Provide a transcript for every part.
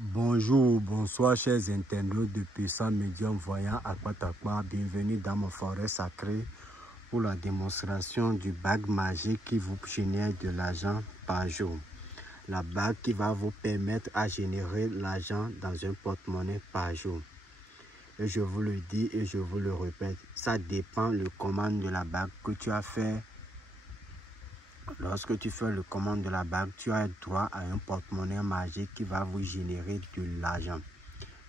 Bonjour, bonsoir chers internautes de puissants médiums voyants à Patakwa. Bienvenue dans mon forêt sacrée pour la démonstration du bague magique qui vous génère de l'argent par jour. La bague qui va vous permettre à générer l'argent dans un porte-monnaie par jour. Et je vous le dis et je vous le répète, ça dépend le commande de la bague que tu as fait. Lorsque tu fais le commande de la bague, tu as droit à un porte-monnaie magique qui va vous générer de l'argent.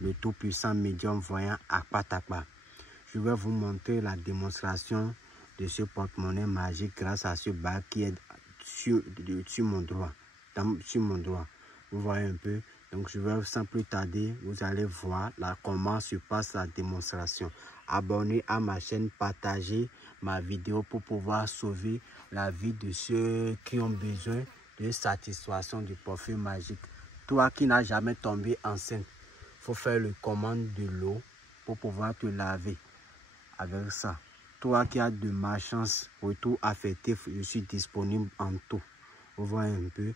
Le tout-puissant médium voyant Akpatakpa. Je vais vous montrer la démonstration de ce porte-monnaie magique grâce à ce bague qui est sur mon doigt. Sur mon doigt. Vous voyez un peu. Donc je vais sans plus tarder, vous allez voir comment se passe la démonstration. Abonnez à ma chaîne, partagez ma vidéo pour pouvoir sauver la vie de ceux qui ont besoin de satisfaction du parfum magique. Toi qui n'as jamais tombé enceinte, il faut faire le commande de l'eau pour pouvoir te laver avec ça. Toi qui as de malchance, retour affectif, je suis disponible en tout. Vous voyez un peu.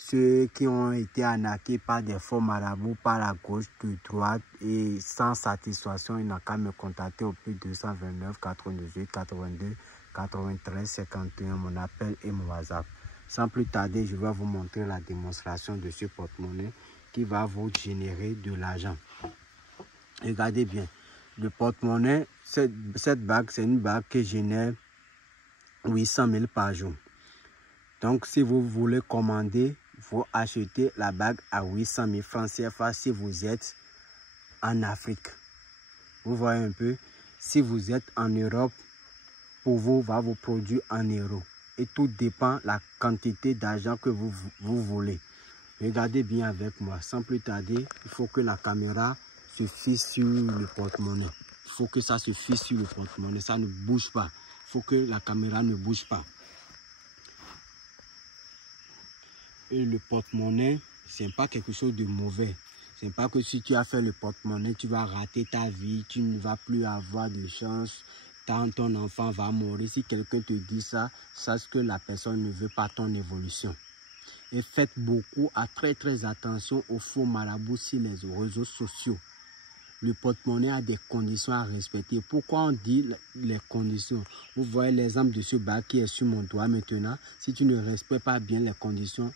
Ceux qui ont été arnaqués par des faux marabouts, par la gauche, de droite et sans satisfaction, il n'a qu'à me contacter au plus 229 98 82 93 51, mon appel et mon WhatsApp. Sans plus tarder, je vais vous montrer la démonstration de ce porte-monnaie qui va vous générer de l'argent. Regardez bien, le porte-monnaie, cette bague, c'est une bague qui génère 800 000 par jour. Donc, si vous voulez commander, il faut acheter la bague à 800 000 francs CFA si vous êtes en Afrique. Vous voyez un peu. Si vous êtes en Europe, pour vous, va vous produire en euros. Et tout dépend de la quantité d'argent que vous voulez. Regardez bien avec moi. Sans plus tarder, il faut que la caméra se fixe sur le porte-monnaie. Il faut que ça se fixe sur le porte-monnaie. Ça ne bouge pas. Il faut que la caméra ne bouge pas. Et le porte-monnaie, ce n'est pas quelque chose de mauvais. Ce n'est pas que si tu as fait le porte-monnaie, tu vas rater ta vie, tu ne vas plus avoir de chance, ton enfant va mourir. Si quelqu'un te dit ça, sache que la personne ne veut pas ton évolution. Et faites beaucoup, très attention aux faux marabouts sur les réseaux sociaux. Le porte-monnaie a des conditions à respecter. Pourquoi on dit les conditions? Vous voyez l'exemple de ce bague qui est sur mon doigt maintenant. Si tu ne respectes pas bien les conditions,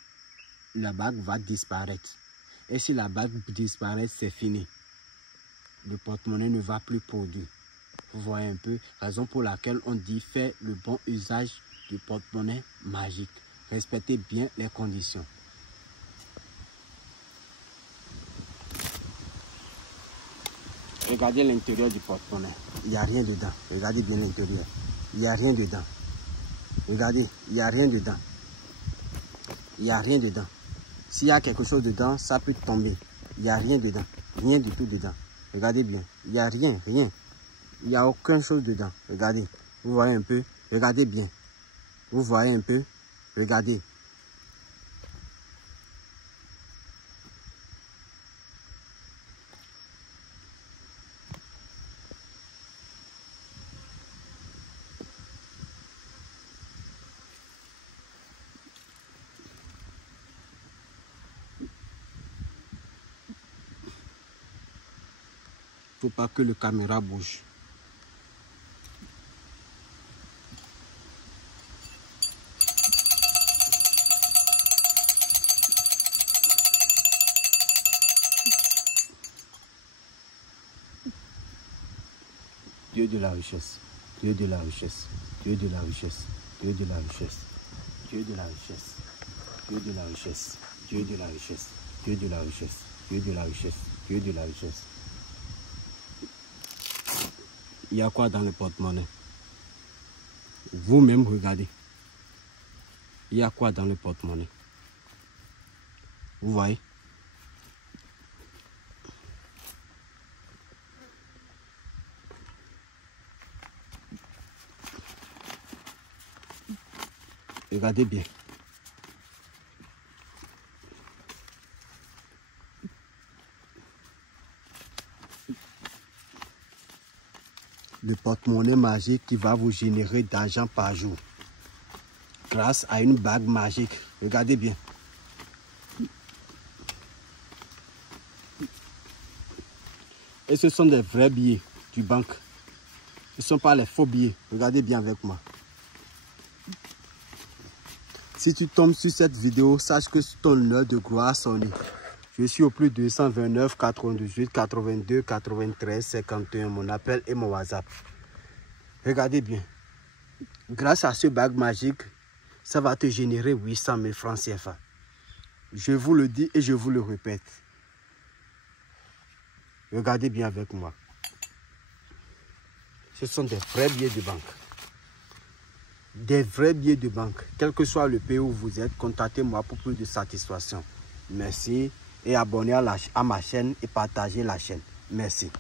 la bague va disparaître. Et si la bague disparaît, c'est fini. Le porte-monnaie ne va plus produire. Vous voyez un peu, raison pour laquelle on dit faire le bon usage du porte-monnaie magique. Respectez bien les conditions. Regardez l'intérieur du porte-monnaie. Il n'y a rien dedans. Regardez bien l'intérieur. Il n'y a rien dedans. Regardez, il n'y a rien dedans. Il n'y a rien dedans. S'il y a quelque chose dedans, ça peut tomber. Il n'y a rien dedans. Rien du tout dedans. Regardez bien. Il n'y a rien. Il n'y a aucune chose dedans. Regardez. Vous voyez un peu. Regardez bien. Vous voyez un peu. Regardez. Il ne faut pas que le caméra bouge. Dieu de la richesse, Dieu de la richesse, Dieu de la richesse, Dieu de la richesse, Dieu de la richesse, Dieu de la richesse, Dieu de la richesse, Dieu de la richesse, Dieu de la richesse, Dieu de la richesse. Il y a quoi dans le porte-monnaie? Vous-même regardez. Il y a quoi dans le porte-monnaie? Vous voyez? Regardez bien. Le porte-monnaie magique qui va vous générer d'argent par jour. Grâce à une bague magique. Regardez bien. Et ce sont des vrais billets du banque. Ce ne sont pas les faux billets. Regardez bien avec moi. Si tu tombes sur cette vidéo, sache que ton heure de gloire a sonné. Je suis au plus 229 98 82 93 51. Mon appel et mon WhatsApp. Regardez bien. Grâce à ce bague magique, ça va te générer 800 000 francs CFA. Je vous le dis et je vous le répète. Regardez bien avec moi. Ce sont des vrais billets de banque. Des vrais billets de banque. Quel que soit le pays où vous êtes, contactez-moi pour plus de satisfaction. Merci et abonnez-vous à ma chaîne et partagez la chaîne. Merci.